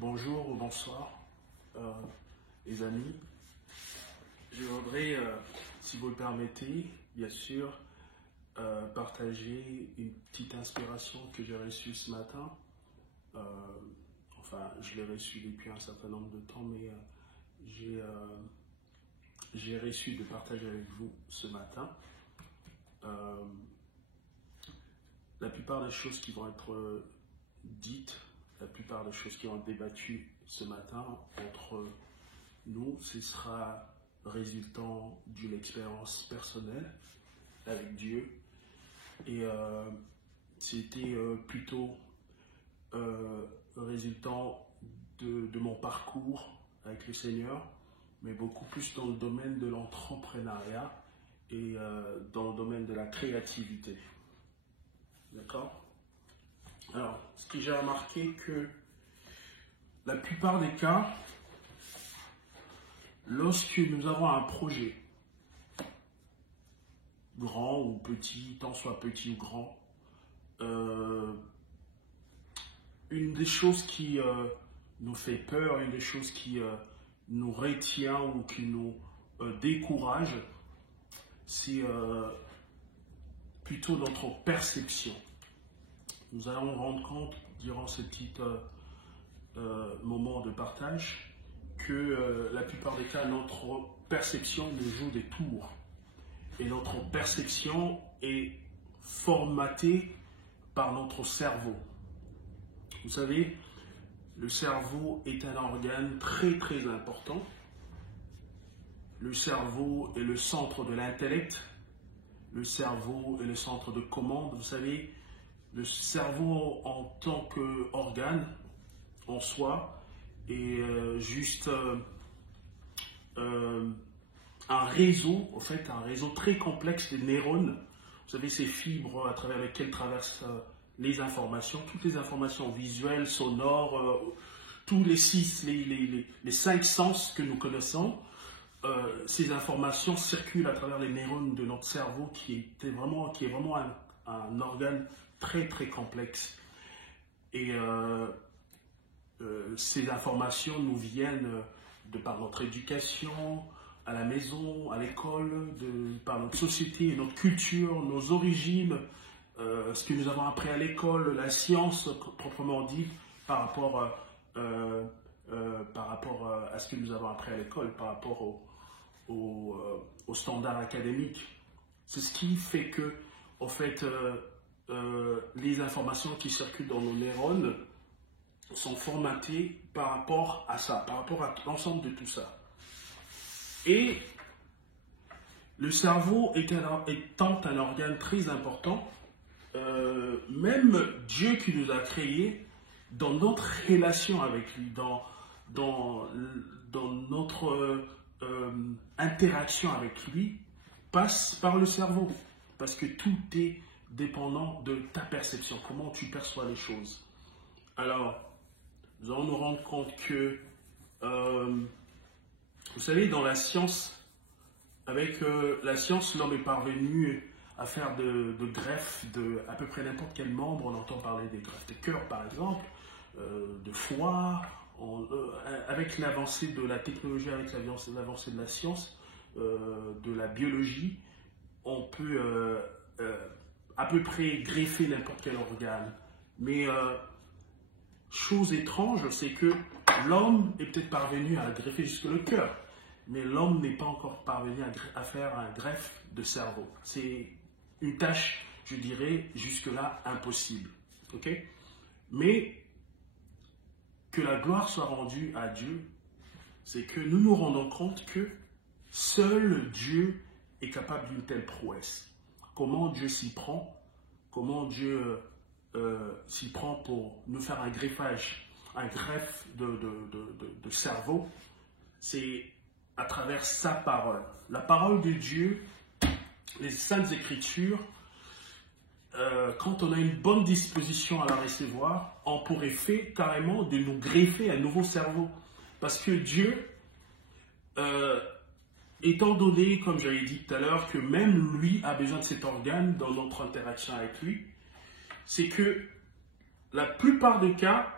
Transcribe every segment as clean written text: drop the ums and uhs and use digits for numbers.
Bonjour ou bonsoir, les amis. Je voudrais, si vous le permettez, bien sûr, partager une petite inspiration que j'ai reçue ce matin. Enfin, je l'ai reçue depuis un certain nombre de temps, mais j'ai reçu de partager avec vous ce matin. La plupart des choses qui vont être dites, la plupart des choses qui vont être débattues ce matin entre nous, ce sera résultant d'une expérience personnelle avec Dieu. Et c'était plutôt résultant de mon parcours avec le Seigneur, mais beaucoup plus dans le domaine de l'entrepreneuriat et dans le domaine de la créativité. D'accord? Alors, ce que j'ai remarqué que la plupart des cas, lorsque nous avons un projet, grand ou petit, tant soit petit ou grand, une des choses qui nous fait peur, une des choses qui nous retient ou qui nous décourage, c'est plutôt notre perception. Nous allons nous rendre compte, durant ce petit moment de partage, que la plupart des cas, notre perception nous joue des tours. Et notre perception est formatée par notre cerveau. Vous savez, le cerveau est un organe très très important. Le cerveau est le centre de l'intellect. Le cerveau est le centre de commande. Vous savez, le cerveau en tant qu'organe en soi est juste un réseau, en fait, un réseau très complexe de neurones. Vous savez, ces fibres à travers lesquelles traversent les informations, toutes les informations visuelles, sonores, tous les cinq sens que nous connaissons. Ces informations circulent à travers les neurones de notre cerveau qui est vraiment un organe très très complexe. Et ces informations nous viennent de par notre éducation, à la maison, à l'école, par notre société, notre culture, nos origines, ce que nous avons appris à l'école, la science proprement dit, par rapport à ce que nous avons appris à l'école, par rapport aux standards académiques. C'est ce qui fait que, en fait, les informations qui circulent dans nos neurones sont formatées par rapport à ça, par rapport à l'ensemble de tout ça. Et le cerveau étant un organe très important, même Dieu qui nous a créés, dans notre relation avec lui, dans notre interaction avec lui, passe par le cerveau. Parce que tout est dépendant de ta perception, comment tu perçois les choses. Alors, nous allons nous rendre compte que, vous savez, dans la science, avec la science, l'homme est parvenu à faire de greffes de à peu près n'importe quel membre. On entend parler des greffes de cœur, par exemple, de foie. Avec l'avancée de la technologie, avec l'avancée de la science, de la biologie, on peut à peu près greffer n'importe quel organe. Mais chose étrange, c'est que l'homme est peut-être parvenu à greffer jusque le cœur, mais l'homme n'est pas encore parvenu à faire un greffe de cerveau. C'est une tâche, je dirais, jusque-là impossible. Okay? Mais que la gloire soit rendue à Dieu, c'est que nous nous rendons compte que seul Dieu est capable d'une telle prouesse. Comment Dieu s'y prend? Comment Dieu s'y prend pour nous faire un greffage, un greffe de cerveau? C'est à travers sa parole. La parole de Dieu, les Saintes Écritures, quand on a une bonne disposition à la recevoir, on pourrait faire carrément de nous greffer un nouveau cerveau. Parce que Dieu, étant donné, comme j'avais dit tout à l'heure, que même lui a besoin de cet organe dans notre interaction avec lui, c'est que la plupart des cas,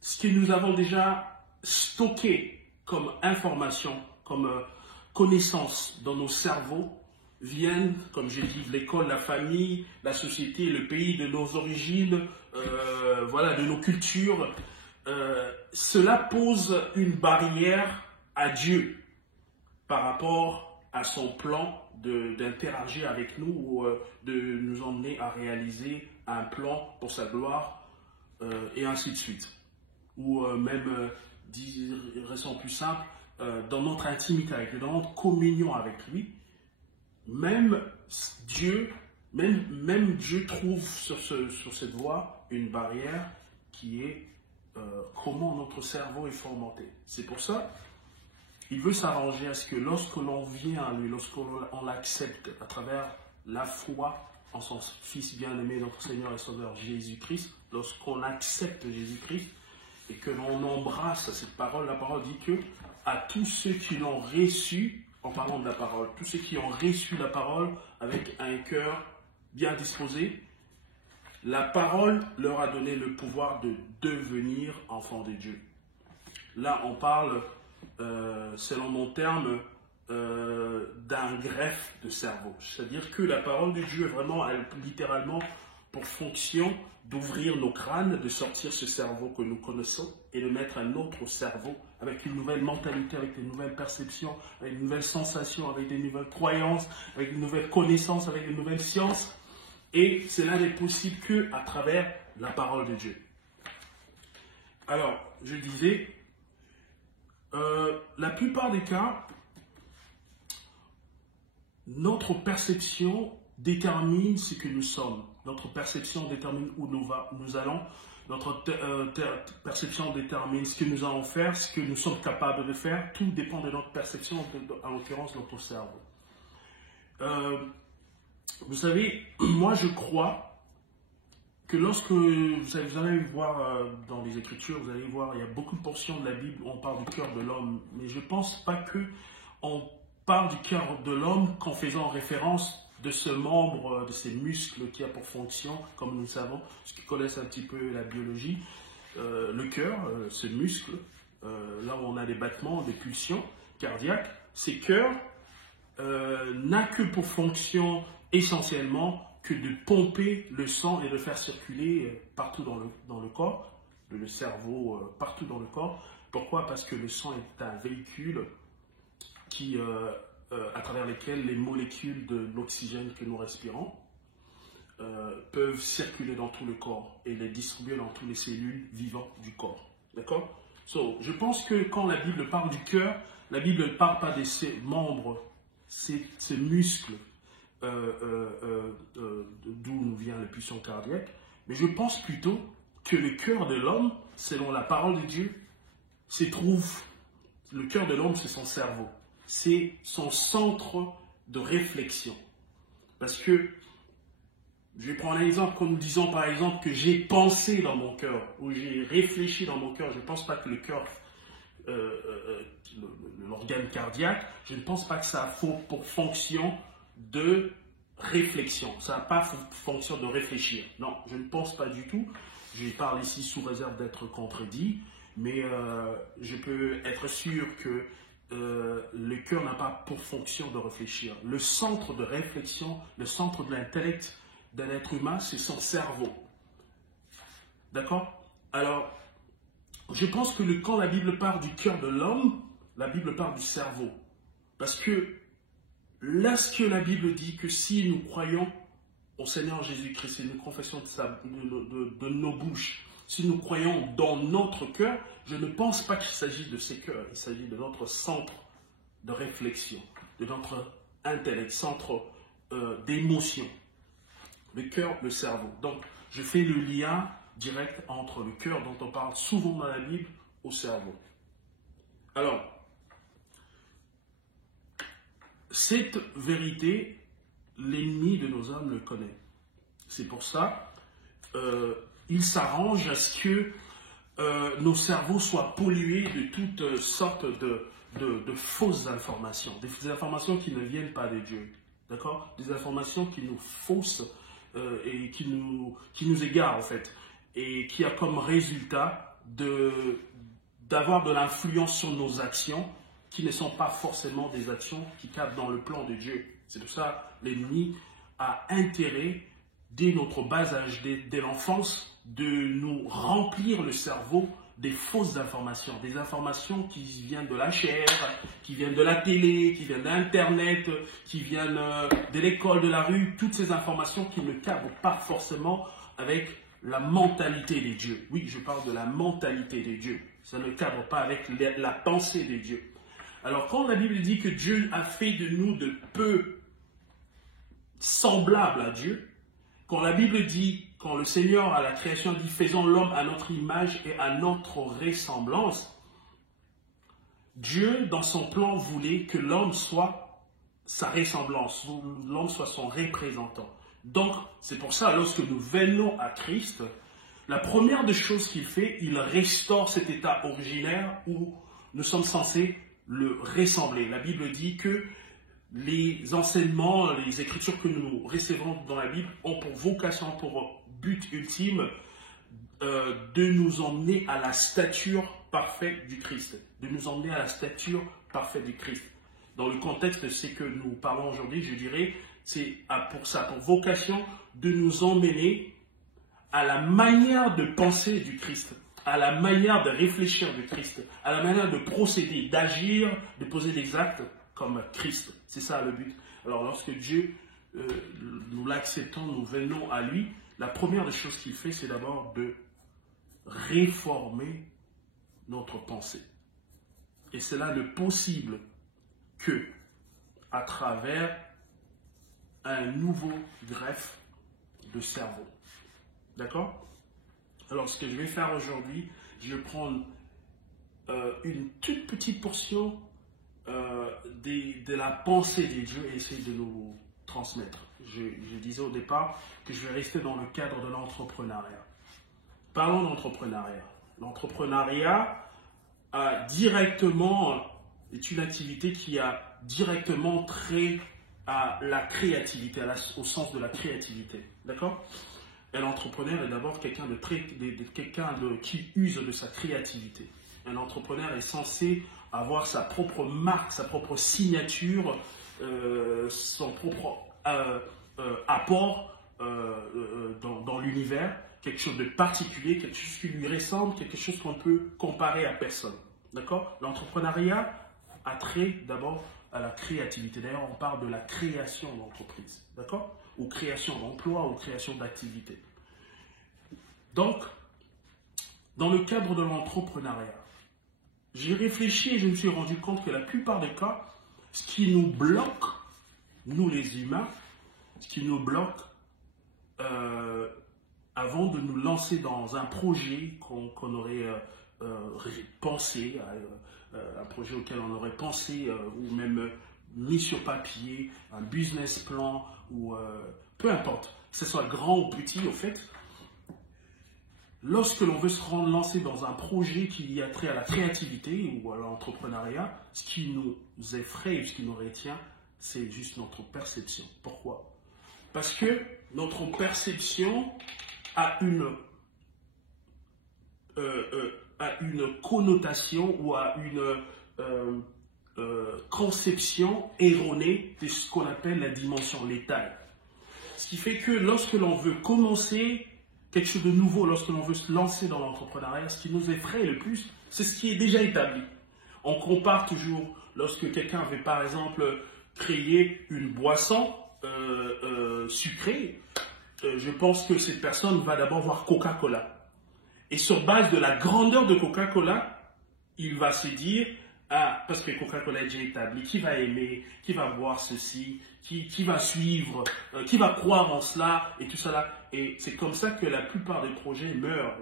ce que nous avons déjà stocké comme information, comme connaissance dans nos cerveaux, viennent, comme j'ai dit, de l'école, la famille, la société, le pays, de nos origines, voilà, de nos cultures. Cela pose une barrière à Dieu par rapport à son plan d'interagir avec nous ou de nous emmener à réaliser un plan pour sa gloire et ainsi de suite. Ou même, disons plus simple, dans notre intimité avec lui, dans notre communion avec lui, même Dieu trouve sur cette voie une barrière qui est comment notre cerveau est formaté. C'est pour ça il veut s'arranger à ce que lorsque l'on vient à lui, lorsqu'on l'accepte à travers la foi en son Fils bien-aimé, notre Seigneur et Sauveur Jésus-Christ, lorsqu'on accepte Jésus-Christ et que l'on embrasse cette parole, la parole dit que à tous ceux qui l'ont reçu, en parlant de la parole, tous ceux qui ont reçu la parole avec un cœur bien disposé, la parole leur a donné le pouvoir de devenir enfants de Dieu. Là, on parle, selon mon terme, d'un greffe de cerveau. C'est-à-dire que la parole de Dieu, vraiment, elle littéralement pour fonction d'ouvrir nos crânes, de sortir ce cerveau que nous connaissons et de mettre un autre cerveau avec une nouvelle mentalité, avec des nouvelles perceptions, avec de nouvelles sensations, avec des nouvelles croyances, avec de nouvelles connaissances, avec de nouvelles sciences. Et cela n'est possible qu'à travers la parole de Dieu. Alors, je disais, la plupart des cas, notre perception détermine ce que nous sommes. Notre perception détermine où nous allons. Notre perception détermine ce que nous allons faire, ce que nous sommes capables de faire. Tout dépend de notre perception, en l'occurrence notre cerveau. Vous savez, moi je crois que lorsque vous allez voir dans les Écritures, vous allez voir, il y a beaucoup de portions de la Bible où on parle du cœur de l'homme. Mais je ne pense pas qu'on parle du cœur de l'homme qu'en faisant référence de ce membre, de ces muscles qui a pour fonction, comme nous le savons, ceux qui connaissent un petit peu la biologie, le cœur, ce muscle, là où on a des battements, des pulsions cardiaques, ces cœurs n'a que pour fonction essentiellement que de pomper le sang et de faire circuler partout dans le corps, le cerveau partout dans le corps. Pourquoi? Parce que le sang est un véhicule qui, à travers lequel les molécules de l'oxygène que nous respirons peuvent circuler dans tout le corps et les distribuer dans toutes les cellules vivantes du corps. D'accord? Je pense que quand la Bible parle du cœur, la Bible ne parle pas de ses membres, ces muscles d'où nous vient la pulsion cardiaque, mais je pense plutôt que le cœur de l'homme, selon la parole de Dieu, le cœur de l'homme, c'est son cerveau, c'est son centre de réflexion. Parce que, je vais prendre un exemple, comme nous disons par exemple que j'ai pensé dans mon cœur, ou j'ai réfléchi dans mon cœur, je ne pense pas que le cœur, l'organe cardiaque, je ne pense pas que ça a pour fonction de réflexion. Ça n'a pas fonction de réfléchir. Non, je ne pense pas du tout. Je parle ici sous réserve d'être contredit, mais je peux être sûr que le cœur n'a pas pour fonction de réfléchir. Le centre de réflexion, le centre de l'intellect d'un être humain, c'est son cerveau. D'accord? Alors, je pense que quand la Bible parle du cœur de l'homme, la Bible parle du cerveau. Parce que lorsque la Bible dit que si nous croyons au Seigneur Jésus-Christ et nous confessons de nos bouches, si nous croyons dans notre cœur, je ne pense pas qu'il s'agit de ces cœurs, il s'agit de notre centre de réflexion, de notre intellect, centre d'émotion, le cœur, le cerveau. Donc, je fais le lien direct entre le cœur dont on parle souvent dans la Bible au cerveau. Alors, cette vérité, l'ennemi de nos âmes le connaît. C'est pour ça, il s'arrange à ce que nos cerveaux soient pollués de toutes sortes de fausses informations. Des informations qui ne viennent pas de Dieu. D'accord? Des informations qui nous faussent et qui nous égarent en fait. Et qui a comme résultat d'avoir de l'influence sur nos actions qui ne sont pas forcément des actions qui cadrent dans le plan de Dieu. C'est pour ça l'ennemi a intérêt, dès notre bas âge, dès l'enfance, de nous remplir le cerveau des fausses informations, des informations qui viennent de la chair, qui viennent de la télé, qui viennent d'Internet, qui viennent de l'école, de la rue, toutes ces informations qui ne cadrent pas forcément avec la mentalité des dieux. Oui, je parle de la mentalité des dieux. Ça ne cadre pas avec la pensée des dieux. Alors, quand la Bible dit que Dieu a fait de nous de peu semblables à Dieu, quand la Bible dit, quand le Seigneur à la création dit « Faisons l'homme à notre image et à notre ressemblance », Dieu, dans son plan, voulait que l'homme soit sa ressemblance, l'homme soit son représentant. Donc, c'est pour ça, lorsque nous venons à Christ, la première des choses qu'il fait, il restaure cet état originaire où nous sommes censés le ressembler. La Bible dit que les enseignements, les écritures que nous recevons dans la Bible ont pour vocation, pour but ultime, de nous emmener à la stature parfaite du Christ. De nous emmener à la stature parfaite du Christ. Dans le contexte de ce que nous parlons aujourd'hui, je dirais, c'est pour vocation de nous emmener à la manière de penser du Christ, à la manière de réfléchir du Christ, à la manière de procéder, d'agir, de poser des actes comme Christ. C'est ça le but. Alors lorsque Dieu, nous l'acceptons, nous venons à lui, la première des choses qu'il fait, c'est d'abord de réformer notre pensée. Et cela ne possible que à travers un nouveau greffe de cerveau. D'accord? Alors ce que je vais faire aujourd'hui, je vais prendre une toute petite portion de la pensée des dieux et essayer de nous transmettre. Je disais au départ que je vais rester dans le cadre de l'entrepreneuriat. Parlons d'entrepreneuriat. L'entrepreneuriat est une activité qui a directement trait à la créativité, au sens de la créativité. D'accord? Un entrepreneur est d'abord quelqu'un qui use de sa créativité. Un entrepreneur est censé avoir sa propre marque, sa propre signature, son propre apport dans l'univers, quelque chose de particulier, quelque chose qui lui ressemble, quelque chose qu'on peut comparer à personne. D'accord? L'entrepreneuriat a trait d'abord à la créativité. D'ailleurs, on parle de la création d'entreprise. D'accord? Ou création d'emploi, ou création d'activité. Donc, dans le cadre de l'entrepreneuriat, j'ai réfléchi et je me suis rendu compte que la plupart des cas, ce qui nous bloque, nous les humains, ce qui nous bloque avant de nous lancer dans un projet qu'on aurait pensé, un projet auquel on aurait pensé ou même mis sur papier, un business plan ou peu importe, que ce soit grand ou petit au fait, lorsque l'on veut se lancer dans un projet qui a trait à la créativité ou à l'entrepreneuriat, ce qui nous effraie, ce qui nous retient, c'est juste notre perception. Pourquoi? Parce que notre perception a une connotation ou a une conception erronée de ce qu'on appelle la dimension létale. Ce qui fait que lorsque l'on veut commencer quelque chose de nouveau, lorsque l'on veut se lancer dans l'entrepreneuriat, ce qui nous effraie le plus, c'est ce qui est déjà établi. On compare toujours, lorsque quelqu'un veut par exemple créer une boisson sucrée, je pense que cette personne va d'abord voir Coca-Cola. Et sur base de la grandeur de Coca-Cola, il va se dire, ah, parce que Coca-Cola est déjà établi, qui va aimer, qui va voir ceci, qui va suivre, qui va croire en cela et tout cela. Et c'est comme ça que la plupart des projets meurent,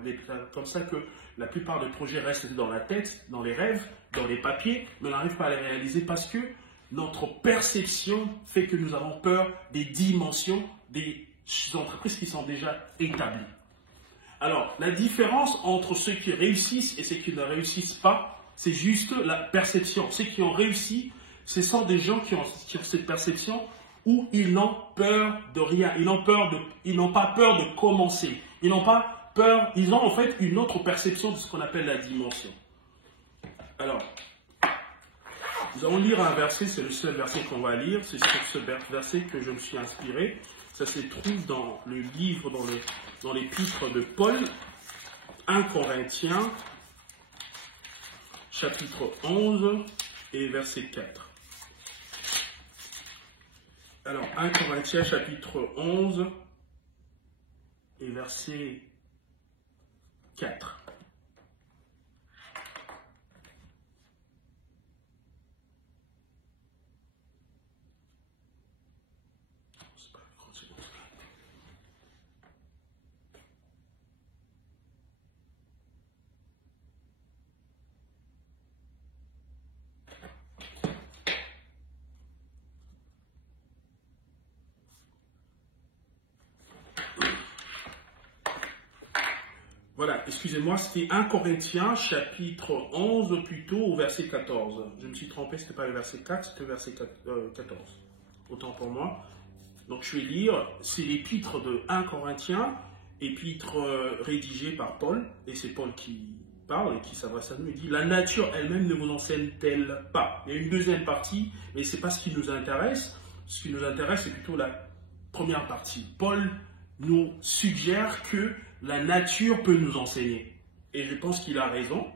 comme ça que la plupart des projets restent dans la tête, dans les rêves, dans les papiers, mais on n'arrive pas à les réaliser parce que notre perception fait que nous avons peur des dimensions des entreprises qui sont déjà établies. Alors, la différence entre ceux qui réussissent et ceux qui ne réussissent pas, c'est juste la perception. Ceux qui ont réussi, ce sont des gens qui ont cette perception où ils n'ont peur de rien. Ils n'ont pas peur de commencer. Ils n'ont pas peur, ils ont en fait une autre perception de ce qu'on appelle la dimension. Alors, nous allons lire un verset, c'est le seul verset qu'on va lire, c'est sur ce verset que je me suis inspiré. Ça se trouve dans le livre, dans l'épître de Paul, 1 Corinthiens, chapitre 11 et verset 4. Alors, 1 Corinthiens, chapitre 11 et verset 4. Voilà, excusez-moi, c'était 1 Corinthiens, chapitre 11, plutôt, au verset 14. Je me suis trompé, ce n'était pas le verset 4, c'était le verset 14. Autant pour moi. Donc je vais lire, c'est l'épître de 1 Corinthiens, épître rédigée par Paul, et c'est Paul qui parle et qui s'adresse à nous, il dit « La nature elle-même ne vous enseigne-t-elle pas ?» Il y a une deuxième partie, mais ce n'est pas ce qui nous intéresse. Ce qui nous intéresse, c'est plutôt la première partie. Paul nous suggère que la nature peut nous enseigner. Et je pense qu'il a raison.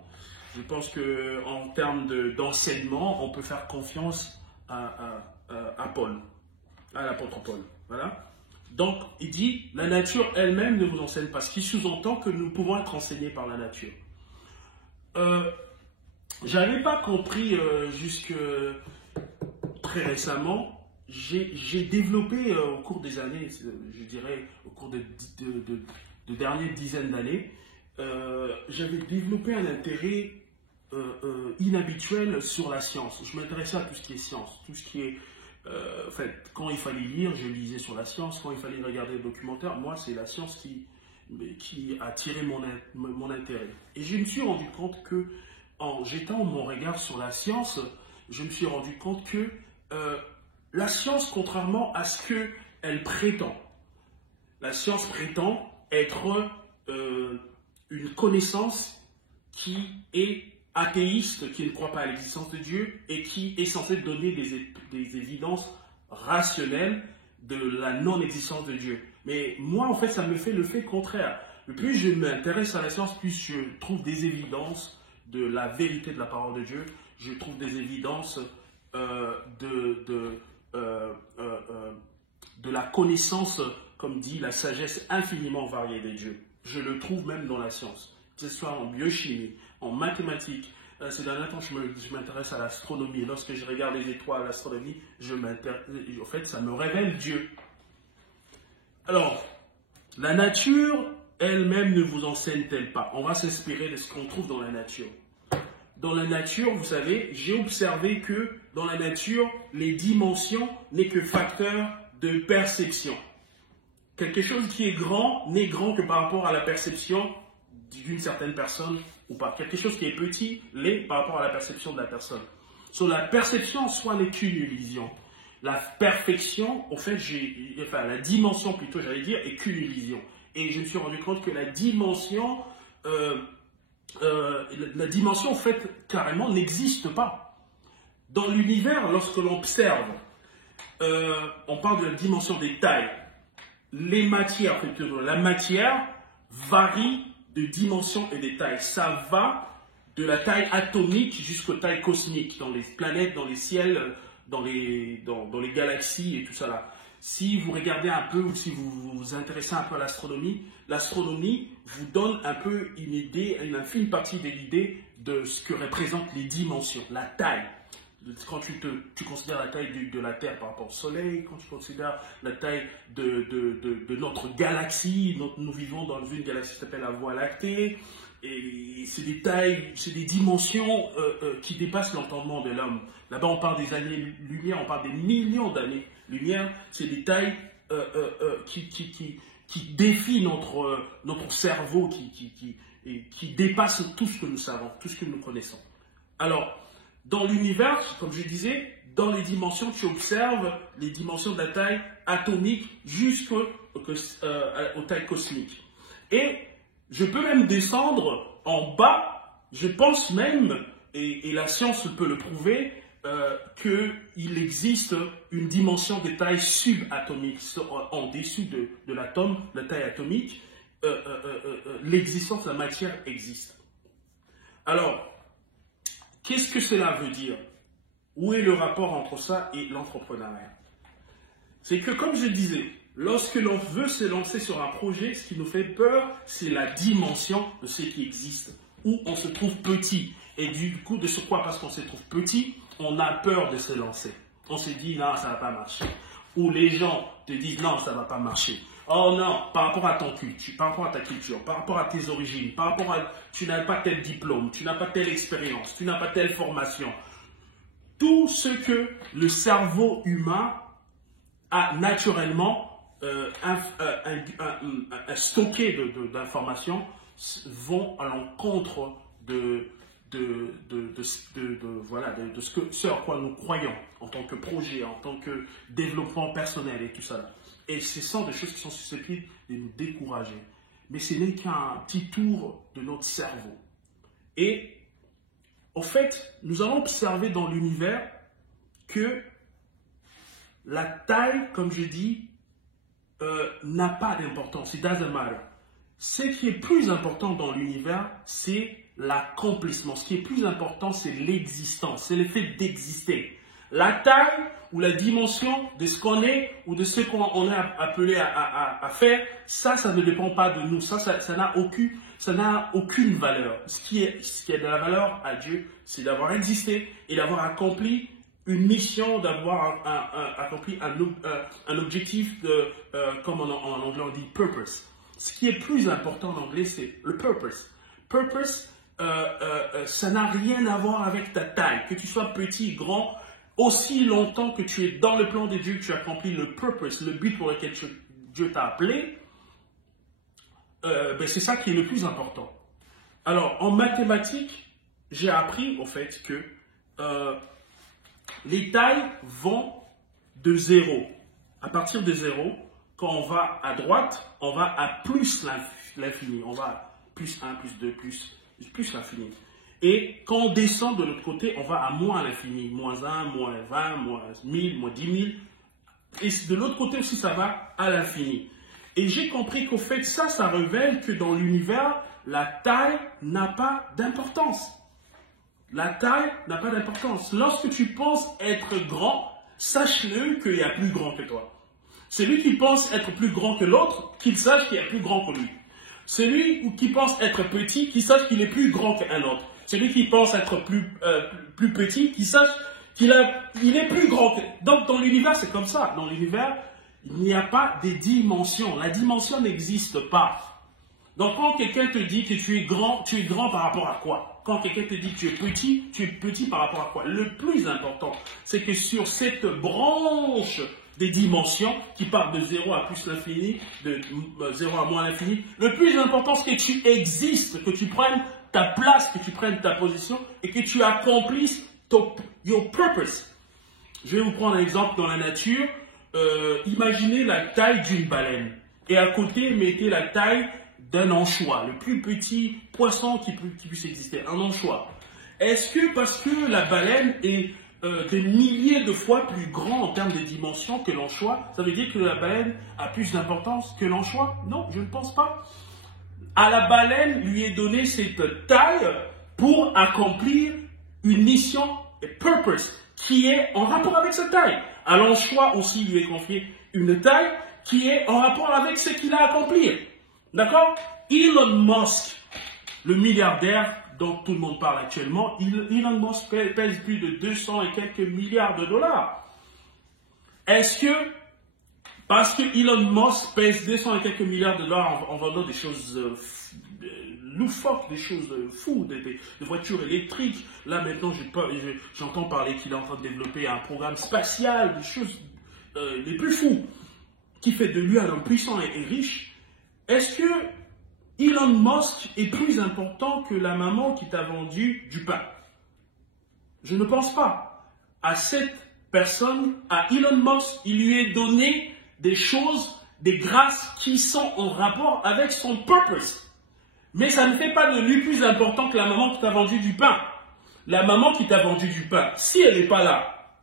Je pense qu'en termes d'enseignement, on peut faire confiance à Paul, à l'apôtre Paul. Voilà. Donc, il dit, la nature elle-même ne vous enseigne pas. Ce qui sous-entend que nous pouvons être enseignés par la nature. J'avais pas compris jusque très récemment. J'ai développé au cours des années, je dirais au cours de dernières dizaines d'années, j'avais développé un intérêt inhabituel sur la science. Je m'intéressais à tout ce qui est science, tout ce qui est... en fait, quand il fallait lire, je lisais sur la science. Quand il fallait regarder des documentaires, moi, c'est la science qui a attiré mon intérêt. Et je me suis rendu compte que, en jetant mon regard sur la science, je me suis rendu compte que la science, contrairement à ce qu'elle prétend, la science prétend être une connaissance qui est athéiste, qui ne croit pas à l'existence de Dieu et qui est censée donner des évidences rationnelles de la non-existence de Dieu. Mais moi, en fait, ça me fait le fait contraire. Le plus je m'intéresse à la science, plus je trouve des évidences de la vérité de la parole de Dieu. Je trouve des évidences de la connaissance, comme dit la sagesse infiniment variée de Dieu. Je le trouve même dans la science, que ce soit en biochimie, en mathématiques. Ces derniers temps, je m'intéresse à l'astronomie. Lorsque je regarde les étoiles, l'astronomie, en fait, ça me révèle Dieu. Alors, la nature elle-même ne vous enseigne-t-elle pas? On va s'inspirer de ce qu'on trouve dans la nature. Dans la nature, vous savez, j'ai observé que dans la nature, les dimensions n'est que facteur de perception. Quelque chose qui est grand n'est grand que par rapport à la perception d'une certaine personne ou pas. Quelque chose qui est petit l'est par rapport à la perception de la personne. Sur la perception en soi n'est qu'une illusion. La perfection, en fait, la dimension plutôt, j'allais dire, est qu'une illusion. Et je me suis rendu compte que la dimension, en fait, carrément, n'existe pas. Dans l'univers, lorsque l'on observe, on parle de la dimension des tailles. Les matières, la matière varie de dimension et de taille. Ça va de la taille atomique jusqu'aux tailles cosmiques, dans les planètes, dans les ciels, dans les galaxies et tout ça là. Si vous regardez un peu ou si vous vous intéressez un peu à l'astronomie, l'astronomie vous donne un peu une idée, une infime partie de l'idée de ce que représentent les dimensions, la taille. Quand tu considères la taille de la Terre par rapport au Soleil, quand tu considères la taille de notre galaxie, nous vivons dans une galaxie qui s'appelle la Voie lactée, et c'est des tailles, c'est des dimensions qui dépassent l'entendement de l'homme. Là-bas, on parle des années-lumière, on parle des millions d'années-lumière, c'est des tailles qui défient notre cerveau, qui dépassent tout ce que nous savons, tout ce que nous connaissons. Alors, dans l'univers, comme je disais, dans les dimensions, tu observes les dimensions de la taille atomique jusqu'aux tailles cosmiques. Et Je peux même descendre en bas. Je pense même, et la science peut le prouver, qu'il existe une dimension de taille subatomique, en dessous de l'atome, la taille atomique. L'existence de la matière existe. Alors, qu'est-ce que cela veut dire? Où est le rapport entre ça et l'entrepreneuriat? C'est que, comme je disais, lorsque l'on veut se lancer sur un projet, ce qui nous fait peur, c'est la dimension de ce qui existe, où on se trouve petit. Et du coup, de ce quoi, parce qu'on se trouve petit, on a peur de se lancer. On se dit, non, ça ne va pas marcher. Ou les gens te disent, non, ça ne va pas marcher. Oh non, par rapport à ton culture, par rapport à ta culture, par rapport à tes origines, par rapport à, tu n'as pas tel diplôme, tu n'as pas telle expérience, tu n'as pas telle formation. Tout ce que le cerveau humain a naturellement stocké d'informations vont à l'encontre voilà, de ce à quoi nous croyons en tant que projet, en tant que développement personnel et tout ça. Et ce sont des choses qui sont susceptibles de nous décourager. Mais ce n'est qu'un petit tour de notre cerveau. Et en fait, nous allons observer dans l'univers que la taille, comme je dis, n'a pas d'importance. It doesn't matter. Ce qui est plus important dans l'univers, c'est l'accomplissement. Ce qui est plus important, c'est l'existence, c'est le fait d'exister. La taille ou la dimension de ce qu'on est ou de ce qu'on est appelé à faire, ça ne dépend pas de nous. Ça n'a aucune valeur. Ce qui a de la valeur à Dieu, c'est d'avoir existé et d'avoir accompli une mission, d'avoir accompli un objectif, comme en anglais on dit purpose. Ce qui est plus important en anglais, c'est le purpose. Purpose, ça n'a rien à voir avec ta taille. Que tu sois petit, grand, aussi longtemps que tu es dans le plan de Dieu, que tu accomplis le purpose, le but pour lequel Dieu t'a appelé, c'est ça qui est le plus important. Alors, en mathématiques, j'ai appris au fait que les tailles vont de 0. À partir de 0, quand on va à droite, on va à plus l'infini. On va à plus 1, plus 2, plus l'infini. Et quand on descend de l'autre côté, on va à moins l'infini. Moins 1, moins 20, moins 1000, moins 10 000. Et de l'autre côté aussi, ça va à l'infini. Et j'ai compris qu'au fait, ça révèle que dans l'univers, la taille n'a pas d'importance. La taille n'a pas d'importance. Lorsque tu penses être grand, sache-le qu'il y a plus grand que toi. Celui qui pense être plus grand que l'autre, qu'il sache qu'il y a plus grand que lui. Celui qui pense être petit, qu'il sache qu'il est plus grand qu'un autre. Celui qui pense être plus petit, qu'il sache qu'il est plus grand que... Donc dans l'univers, c'est comme ça. Dans l'univers, il n'y a pas des dimensions. La dimension n'existe pas. Donc quand quelqu'un te dit que tu es grand par rapport à quoi? Quand quelqu'un te dit que tu es petit par rapport à quoi? Le plus important, c'est que sur cette branche des dimensions qui part de 0 à plus l'infini, de 0 à moins l'infini, le plus important, c'est que tu existes, que tu prennes ta place, que tu prennes ta position et que tu accomplisses your purpose. Je vais vous prendre un exemple dans la nature. Imaginez la taille d'une baleine et à côté, mettez la taille d'un anchois, le plus petit poisson qui puisse exister, un anchois. Est-ce que parce que la baleine est des milliers de fois plus grand en termes de dimensions que l'anchois, ça veut dire que la baleine a plus d'importance que l'anchois? Non, je ne pense pas. À la baleine lui est donnée cette taille pour accomplir une mission, et purpose, qui est en rapport avec cette taille. À l'anchois aussi lui est confiée une taille qui est en rapport avec ce qu'il a accompli. D'accord? Elon Musk, le milliardaire dont tout le monde parle actuellement, Elon Musk pèse plus de 200 et quelques milliards de dollars. Est-ce que, parce que Elon Musk pèse 200 et quelques milliards de dollars en vendant des choses loufoques, des choses fous, des voitures électriques, là maintenant j'entends parler qu'il est en train de développer un programme spatial, des choses les plus fous, qui fait de lui un homme puissant et riche, est-ce que Elon Musk est plus important que la maman qui t'a vendu du pain? Je ne pense pas. À cette personne, à Elon Musk, il lui est donné des choses, des grâces qui sont en rapport avec son purpose. Mais ça ne fait pas de lui plus important que la maman qui t'a vendu du pain. La maman qui t'a vendu du pain, si elle n'est pas là,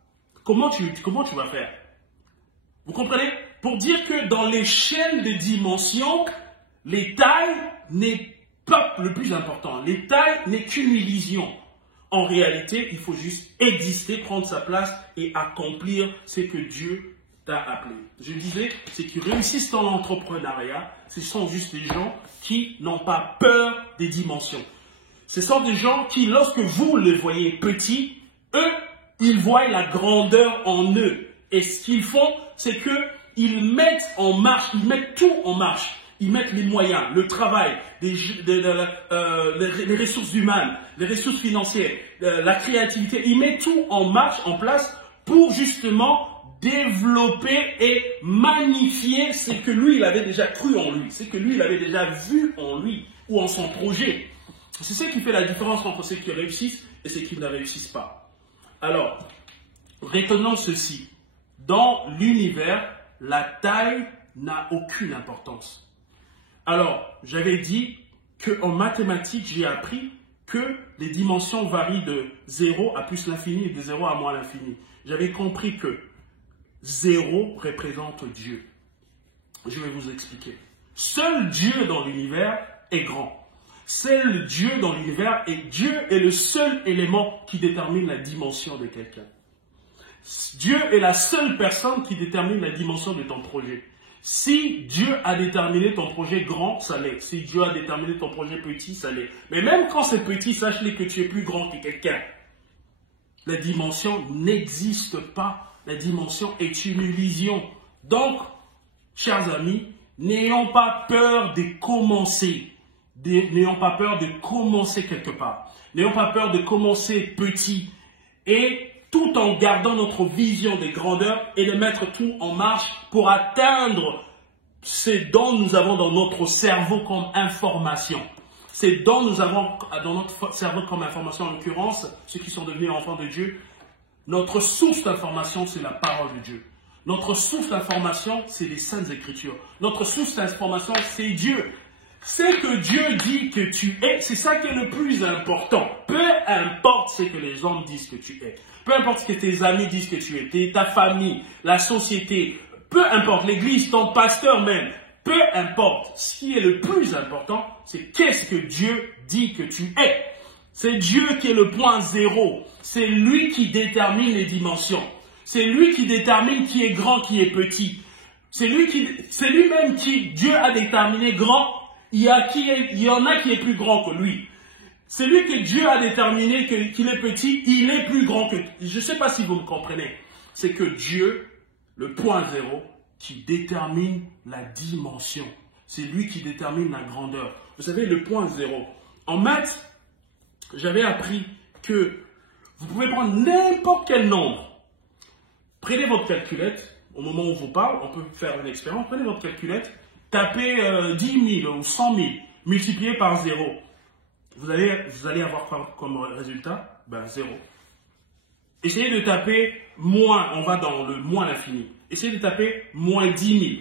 comment tu vas faire? Vous comprenez? Pour dire que dans l'échelle des dimensions, les tailles n'est pas le plus important. Les tailles n'est qu'une illusion. En réalité, il faut juste exister, prendre sa place et accomplir ce que Dieu t'a appelé. Je disais, ceux qui réussissent dans l'entrepreneuriat, ce sont juste des gens qui n'ont pas peur des dimensions. Ce sont des gens qui, lorsque vous les voyez petits, eux, ils voient la grandeur en eux. Et ce qu'ils font, c'est qu'ils mettent en marche, ils mettent tout en marche. Ils mettent les moyens, le travail, les ressources humaines, les ressources financières, la créativité. Ils mettent tout en marche, en place, pour justement développer et magnifier ce que lui, il avait déjà cru en lui, ce que lui, il avait déjà vu en lui ou en son projet. C'est ce qui fait la différence entre ceux qui réussissent et ceux qui ne réussissent pas. Alors, retenons ceci. Dans l'univers, la taille n'a aucune importance. Alors, j'avais dit qu'en mathématiques, j'ai appris que les dimensions varient de 0 à plus l'infini et de 0 à moins l'infini. J'avais compris que 0 représente Dieu. Je vais vous expliquer. Seul Dieu dans l'univers est grand. Seul Dieu dans l'univers et Dieu est le seul élément qui détermine la dimension de quelqu'un. Dieu est la seule personne qui détermine la dimension de ton projet. Si Dieu a déterminé ton projet grand, ça l'est. Si Dieu a déterminé ton projet petit, ça l'est. Mais même quand c'est petit, sache-le que tu es plus grand que quelqu'un. La dimension n'existe pas. La dimension est une illusion. Donc, chers amis, n'ayons pas peur de commencer. N'ayons pas peur de commencer quelque part. N'ayons pas peur de commencer petit. Et tout en gardant notre vision des grandeurs et de mettre tout en marche pour atteindre ce dont nous avons dans notre cerveau comme information. Ce dont nous avons dans notre cerveau comme information, en l'occurrence, ceux qui sont devenus enfants de Dieu, notre source d'information, c'est la parole de Dieu. Notre source d'information, c'est les Saintes Écritures. Notre source d'information, c'est Dieu. C'est que Dieu dit que tu es, c'est ça qui est le plus important. Peu importe ce que les hommes disent que tu es. Peu importe ce que tes amis disent que tu es, ta famille, la société, peu importe, l'église, ton pasteur même, peu importe. Ce qui est le plus important, c'est qu'est-ce que Dieu dit que tu es. C'est Dieu qui est le point zéro. C'est lui qui détermine les dimensions. C'est lui qui détermine qui est grand, qui est petit. C'est lui-même qui, Dieu a déterminé grand. Il y en a qui est plus grand que lui. Celui que Dieu a déterminé qu'il est petit, il est plus grand que... Je ne sais pas si vous me comprenez. C'est que Dieu, le point zéro, qui détermine la dimension. C'est lui qui détermine la grandeur. Vous savez, le point zéro. En maths, j'avais appris que vous pouvez prendre n'importe quel nombre. Prenez votre calculette. Au moment où on vous parle, on peut faire une expérience. Prenez votre calculette. Tapez 10 000 ou 100 000 multiplié par 0. Vous allez avoir quoi comme résultat? Ben 0. Essayez de taper moins, on va dans le moins l'infini. Essayez de taper moins 10 000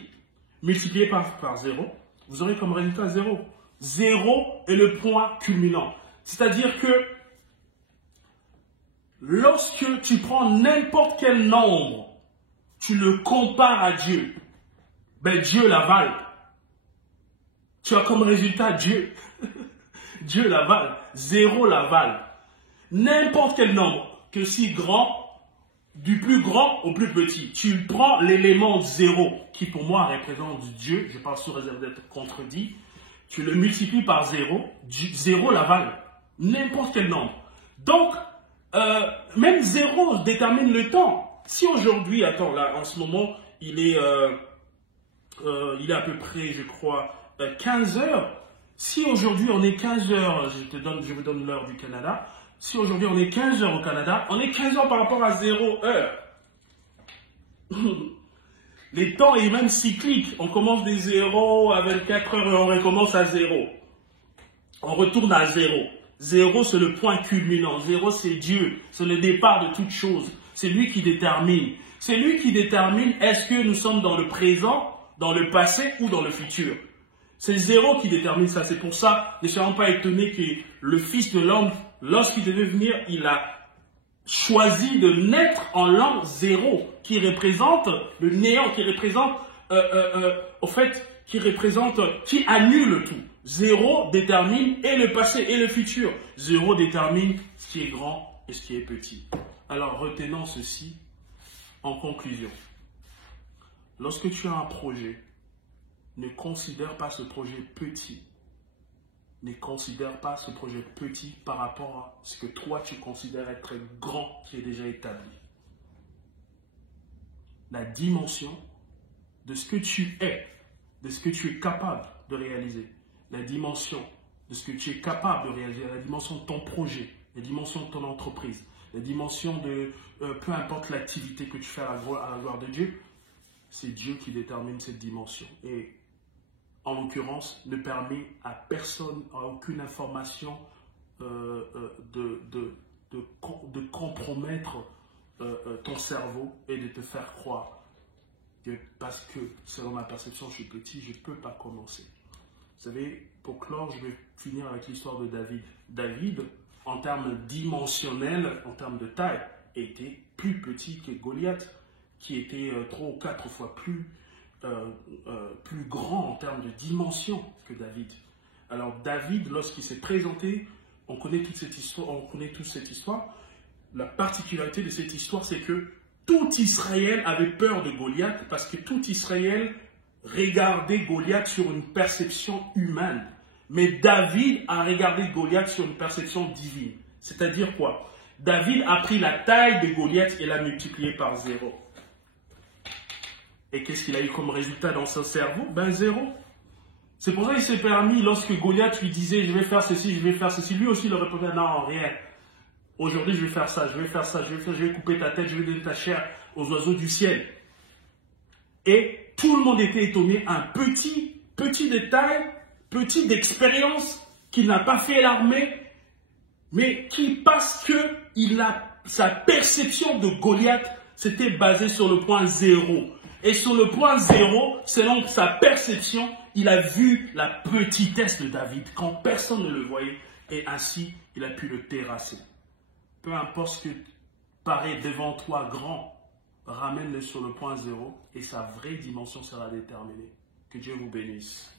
multiplié par 0. Vous aurez comme résultat 0. 0 est le point culminant. C'est-à-dire que lorsque tu prends n'importe quel nombre, tu le compares à Dieu, ben Dieu l'avale. Tu as comme résultat Dieu. Dieu l'avale. 0 l'avale. N'importe quel nombre, que si grand, du plus grand au plus petit, tu prends l'élément 0, qui pour moi représente Dieu, je parle sous réserve d'être contredit, tu le multiplies par 0, 0 l'avale. N'importe quel nombre. Donc, même 0 détermine le temps. Si aujourd'hui, attends, là, en ce moment, il est à peu près, je crois, 15 heures. Si aujourd'hui on est 15 heures, je vous donne l'heure du Canada. Si aujourd'hui on est 15 heures au Canada, on est 15 heures par rapport à 0 heure. Les temps est même cyclique. On commence des 0 à 24 heures et on recommence à 0. On retourne à 0. 0 c'est le point culminant. 0 c'est Dieu. C'est le départ de toute chose. C'est lui qui détermine. C'est lui qui détermine est-ce que nous sommes dans le présent, dans le passé ou dans le futur. C'est zéro qui détermine ça. C'est pour ça, ne soyons pas étonnés que le Fils de l'homme, lorsqu'il devait venir, il a choisi de naître en l'an zéro, qui représente le néant, qui représente, au fait, qui annule tout. Zéro détermine et le passé et le futur. Zéro détermine ce qui est grand et ce qui est petit. Alors, retenons ceci en conclusion. Lorsque tu as un projet, ne considère pas ce projet petit. Ne considère pas ce projet petit par rapport à ce que toi tu considères être grand qui est déjà établi. La dimension de ce que tu es, de ce que tu es capable de réaliser, la dimension de ce que tu es capable de réaliser, la dimension de ton projet, la dimension de ton entreprise, la dimension de peu importe l'activité que tu fais à la gloire de Dieu, c'est Dieu qui détermine cette dimension. Et en l'occurrence, ne permet à personne, à aucune information de compromettre ton cerveau et de te faire croire que parce que, selon ma perception, je suis petit, je ne peux pas commencer. Vous savez, pour clore, je vais finir avec l'histoire de David. David, en termes dimensionnels, en termes de taille, était plus petit que Goliath, qui était 3 ou 4 fois plus grand en termes de dimension que David. Alors David, lorsqu'il s'est présenté, on connaît toute cette histoire. La particularité de cette histoire, c'est que tout Israël avait peur de Goliath parce que tout Israël regardait Goliath sur une perception humaine. Mais David a regardé Goliath sur une perception divine. C'est-à-dire quoi? David a pris la taille de Goliath et l'a multipliée par 0. Et qu'est-ce qu'il a eu comme résultat dans son cerveau? Ben 0. C'est pour ça qu'il s'est permis, lorsque Goliath lui disait, je vais faire ceci, je vais faire ceci, lui aussi il aurait répondait, non, rien. Aujourd'hui, je vais faire ça, je vais faire ça, je vais couper ta tête, je vais donner ta chair aux oiseaux du ciel. Et tout le monde était étonné, un petit détail, petit d'expérience, qu'il n'a pas fait l'armée, mais qui, parce que sa perception de Goliath, s'était basée sur le point 0. Et sur le point 0, selon sa perception, il a vu la petitesse de David quand personne ne le voyait. Et ainsi, il a pu le terrasser. Peu importe ce que paraît devant toi grand, ramène-le sur le point 0 et sa vraie dimension sera déterminée. Que Dieu vous bénisse.